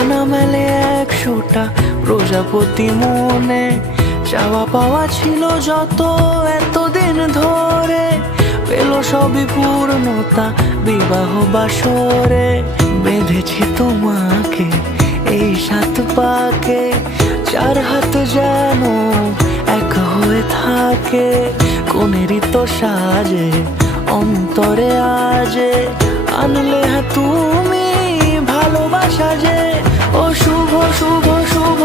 ডানা মেলে 100টা প্রজাপতি মনে, চাওয়া পাওয়া ছিল যত এতদিন ধরে, পেল সবই পূর্ণতা বিবাহ বাসরে। বেঁধেছি তোমাকে এই 7 পাকে, 4 হাত যেন এক হয়ে থাকে। কোনেরই তো সাজে অন্তরে আজে, আনলে হ্যাঁ তুমি ভালোবাসা যে। ও শুভ শুভ শুভ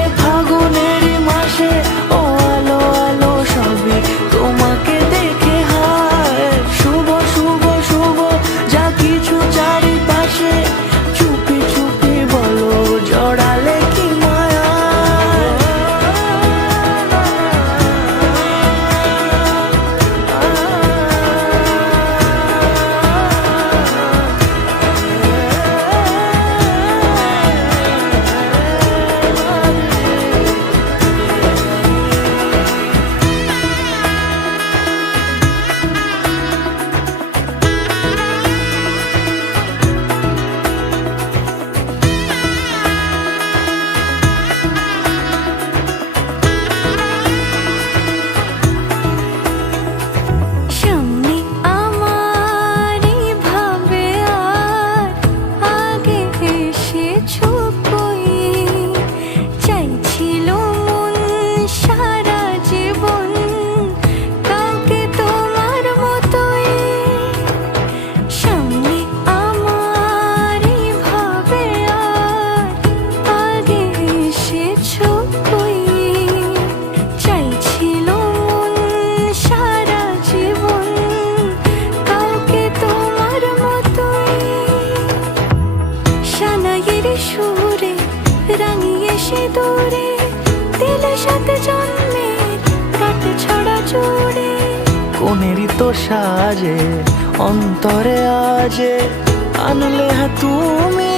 এ ফাগুনেরই মাসে, ও আলো আলো সবই তোমাকে দেখে হায়। শুভ শুভ শুভ যা কিছু চারিপাশে, চুপি চুপি বলো জড়ালে কি মায়া। সুরে রাঙিয়ে সে দূরে, দিলে 7 জন্মের রাত ছড়া জুড়ে। কোনেরই তো সাজে অন্তরে আজে, আনলে হ্যাঁ তুমি